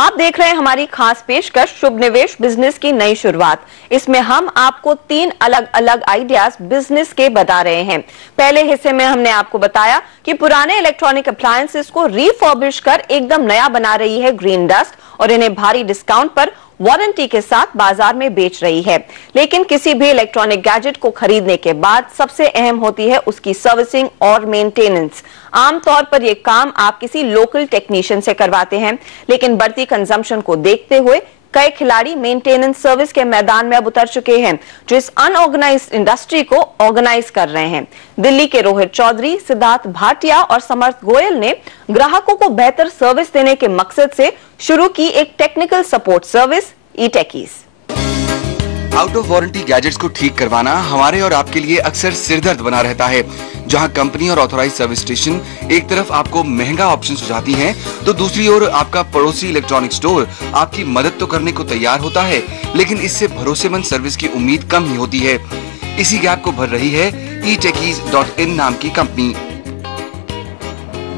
आप देख रहे हैं हमारी खास पेशकश शुभ निवेश बिजनेस की नई शुरुआत। इसमें हम आपको 3 अलग अलग आइडियाज बिजनेस के बता रहे हैं। पहले हिस्से में हमने आपको बताया कि पुराने इलेक्ट्रॉनिक अप्लायंसेस को रिफर्बिश कर एकदम नया बना रही है ग्रीन डस्ट और इन्हें भारी डिस्काउंट पर वारंटी के साथ बाजार में बेच रही है। लेकिन किसी भी इलेक्ट्रॉनिक गैजेट को खरीदने के बाद सबसे अहम होती है उसकी सर्विसिंग और मेंटेनेंस। आमतौर पर यह काम आप किसी लोकल टेक्नीशियन से करवाते हैं, लेकिन बढ़ती कंजम्पशन को देखते हुए कई खिलाड़ी मेंटेनेंस सर्विस के मैदान में अब उतर चुके हैं, जो इस अनऑर्गेनाइज्ड इंडस्ट्री को ऑर्गेनाइज कर रहे हैं। दिल्ली के रोहित चौधरी, सिद्धार्थ भाटिया और समर्थ गोयल ने ग्राहकों को बेहतर सर्विस देने के मकसद से शुरू की एक technical support service ETechies. Out of warranty gadgets को ठीक करवाना हमारे और आपके लिए अक्सर सिरदर्द बना रहता है। जहां कंपनी और ऑथराइज्ड सर्विस स्टेशन एक तरफ आपको महंगा ऑप्शन सुझाती हैं, तो दूसरी ओर आपका पड़ोसी इलेक्ट्रॉनिक स्टोर आपकी मदद तो करने को तैयार होता है, लेकिन इससे भरोसेमंद सर्विस की उम्मीद कम ही होती है। इसी गैप को भर रही है etechies.in नाम की कंपनी।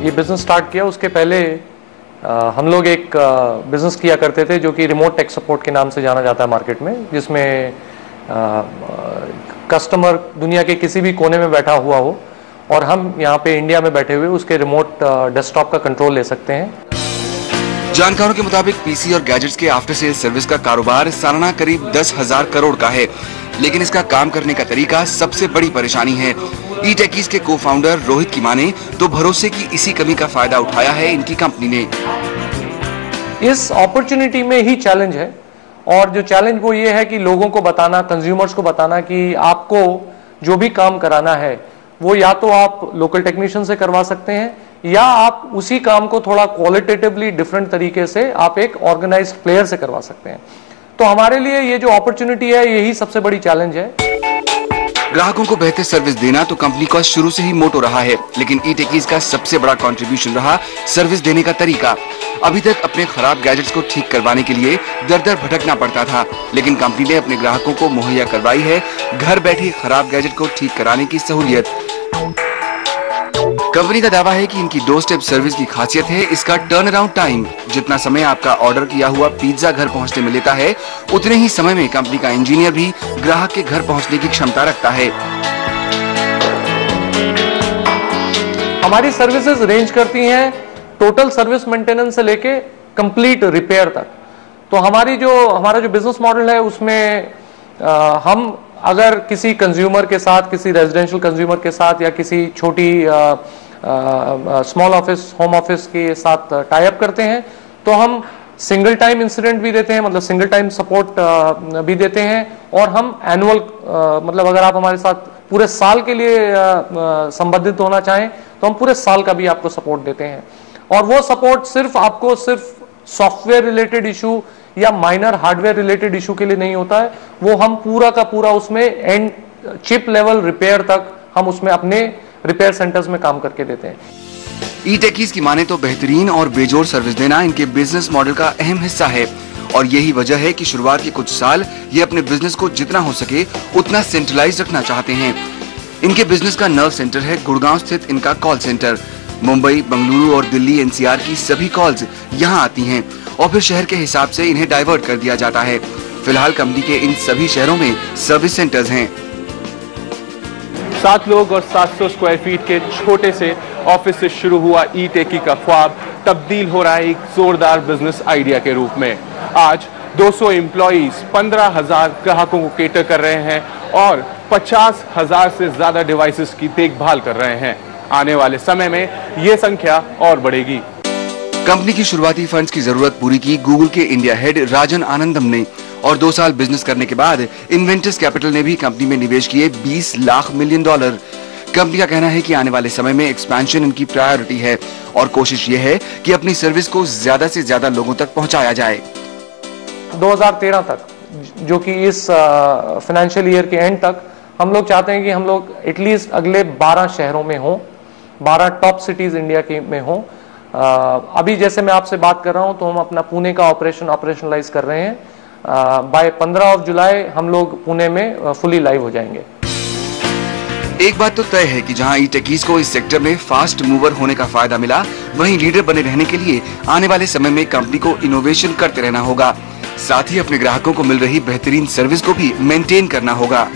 ये बिजनेस स्टार्ट किया उसके पहले हम लोग एक बिजनेस किया करते थे जो कि रिमोट टेक सपोर्ट के नाम से जाना जाता है मार्केट में, जिसमें कस्टमर दुनिया के किसी भी कोने में बैठा हुआ हो और हम यहाँ पे इंडिया में बैठे हुए उसके रिमोट डेस्कटॉप का कंट्रोल ले सकते हैं। जानकारों के मुताबिक पीसी और गैजेट्स के आफ्टर सेल सर्विस का कारोबार सालाना करीब 10,000 करोड़ का है, लेकिन इसका काम करने का तरीका सबसे बड़ी परेशानी है। ई-टेकीज के को-फाउंडर रोहित की माने तो भरोसे की इसी कमी का फायदा उठाया है इनकी कंपनी ने। इस अपॉर्चुनिटी में ही चैलेंज है, और जो चैलेंज वो ये है कि लोगों को बताना, कंज्यूमर्स को बताना कि आपको जो भी काम कराना है वो या तो आप लोकल टेक्नीशियन से करवा सकते हैं, या आप उसी काम को थोड़ा क्वालिटेटिवली डिफरेंट तरीके से आप एक ऑर्गेनाइज्ड प्लेयर से करवा सकते हैं। तो हमारे लिए ये जो अपॉर्चुनिटी है यही सबसे बड़ी चैलेंज है। ग्राहकों को बेहतर सर्विस देना तो कंपनी का शुरू से ही मोटो रहा है, लेकिन ई-टेकीज का सबसे बड़ा कंट्रीब्यूशन रहा सर्विस देने का तरीका। अभी तक अपने खराब गैजेट्स को ठीक करवाने के लिए दर-दर भटकना पड़ता था, लेकिन कंपनी ने अपने ग्राहकों को मुहैया करवाई है घर बैठे खराब गैजेट को ठीक कराने की सहूलियत। कंपनी का दावा है कि इनकी 2 स्टेप सर्विस की खासियत है इसका टर्न अराउंड टाइम। जितना समय आपका ऑर्डर किया हुआ पिज्जा घर पहुंचने में लेता है, उतने ही समय में कंपनी का इंजीनियर भी ग्राहक के घर पहुंचने की क्षमता रखता है। हमारी सर्विसेज रेंज करती हैं टोटल सर्विस मेंटेनेंस से लेके कंप्लीट रिपेयर तक। तो हमारा जो बिजनेस मॉडल है उसमें हम अगर किसी कंज्यूमर के साथ, किसी रेजिडेंशियल कंज्यूमर के साथ या किसी छोटी स्मॉल ऑफिस, होम ऑफिस के साथ टाई अप करते हैं, तो हम सिंगल टाइम इंसिडेंट भी देते हैं, मतलब सिंगल टाइम सपोर्ट भी देते हैं, और हम एनुअल मतलब अगर आप हमारे साथ पूरे साल के लिए संबंधित होना चाहें तो हम पूरे साल का भी आपको सपोर्ट देते हैं। और वो सपोर्ट सिर्फ सॉफ्टवेयर रिलेटेड इशू या माइनर हार्डवेयर रिलेटेड इशू के लिए नहीं होता है, वो हम पूरा का पूरा उसमें एंड चिप लेवल रिपेयर तक हम उसमें अपने रिपेयर सेंटर्स में काम करके देते हैं। ई-टेकीज की माने तो बेहतरीन और बेजोड़ सर्विस देना इनके बिजनेस मॉडल का अहम हिस्सा है, और यही वजह है कि शुरुआत के कुछ साल ये अपने बिजनेस को जितना हो सके उतना सेंट्रलाइज रखना चाहते हैं। इनके बिजनेस का नर्व सेंटर है गुड़गांव स्थित इनका कॉल सेंटर। मुंबई, बेंगलुरु और दिल्ली एनसीआर की सभी कॉल्स यहाँ आती हैं और फिर शहर के हिसाब से इन्हें डाइवर्ट कर दिया जाता है। फिलहाल कंपनी के इन सभी शहरों में सर्विस सेंटर्स हैं। 7 लोग और 700 स्क्वायर फीट के छोटे से ऑफिस से शुरू हुआ ई-टेकी का ख्वाब तब्दील हो रहा है एक जोरदार बिजनेस आइडिया के रूप में। आज 200 एम्प्लॉइज 15,000 ग्राहकों को केटर कर रहे हैं और 50,000 से ज्यादा डिवाइसेस की देखभाल कर रहे हैं। आने वाले समय में ये संख्या और बढ़ेगी। कंपनी की शुरुआती फंड्स की जरूरत पूरी की गूगल के इंडिया हेड राजन आनंदम ने, और 2 साल बिजनेस करने के बाद इन्वेंटर्स कैपिटल ने भी कंपनी में निवेश किए $20 लाख मिलियन। कंपनी का कहना है कि आने वाले समय में एक्सपेंशन इनकी प्रायोरिटी है और कोशिश ये है कि अपनी सर्विस को ज्यादा से ज्यादा लोगों तक पहुंचाया जाए। 2013 तक, जो कि इस फाइनेंशियल ईयर के एंड तक, हम लोग चाहते हैं कि हम लोग एटलीस्ट अगले 12 शहरों में हों, 12 टॉप सिटीज इंडिया के में हों। अभी जैसे मैं आपसे बात कर रहा हूं तो हम अपना पुणे का ऑपरेशनलाइज कर रहे हैं। बाय 15 जुलाई हम लोग पुणे में फुली लाइव हो जाएंगे। एक बात तो तय है कि जहां ई टेकीज को इस सेक्टर में फास्ट मूवर होने का फायदा मिला, वहीं लीडर बने रहने के लिए आने वाले समय में कंपनी को इनोवेशन करते रहना होगा। साथ ही अपने ग्राहकों को मिल रही बेहतरीन सर्विस को भी मेंटेन करना होगा।